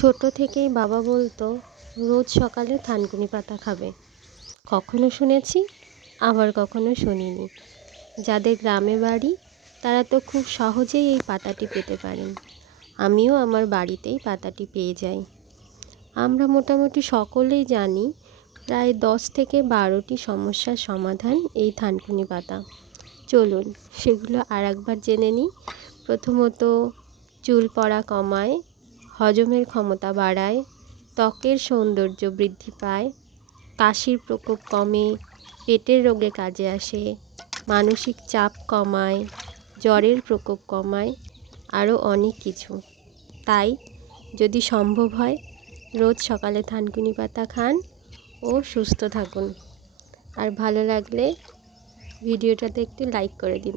ছোট থেকেই বাবা বলতো রোজ সকালে থানকুনি পাতা খাবে। কখনো শুনেছি, আবার কখনো শুনিনি। যাদের গ্রামে বাড়ি তারা তো খুব সহজেই এই পাতাটি পেতে পারেন। আমিও আমার বাড়িতেই পাতাটি পেয়ে যাই। আমরা মোটামুটি সকলেই জানি প্রায় 10 থেকে 12টি সমস্যার সমাধান এই থানকুনি পাতা। চলুন সেগুলো আর একবার জেনে নিই। প্রথমত, চুল পড়া কমায়, হজমের ক্ষমতা বাড়ায়, ত্বকের সৌন্দর্য বৃদ্ধি পায়, কাশির প্রকোপ কমে, পেটের রোগে কাজে আসে, মানসিক চাপ কমায়, জ্বরের প্রকোপ কমায়, আরও অনেক কিছু। তাই যদি সম্ভব হয় রোজ সকালে থানকুনি পাতা খান ও সুস্থ থাকুন। আর ভালো লাগলে ভিডিওটাতে একটি লাইক করে দিন।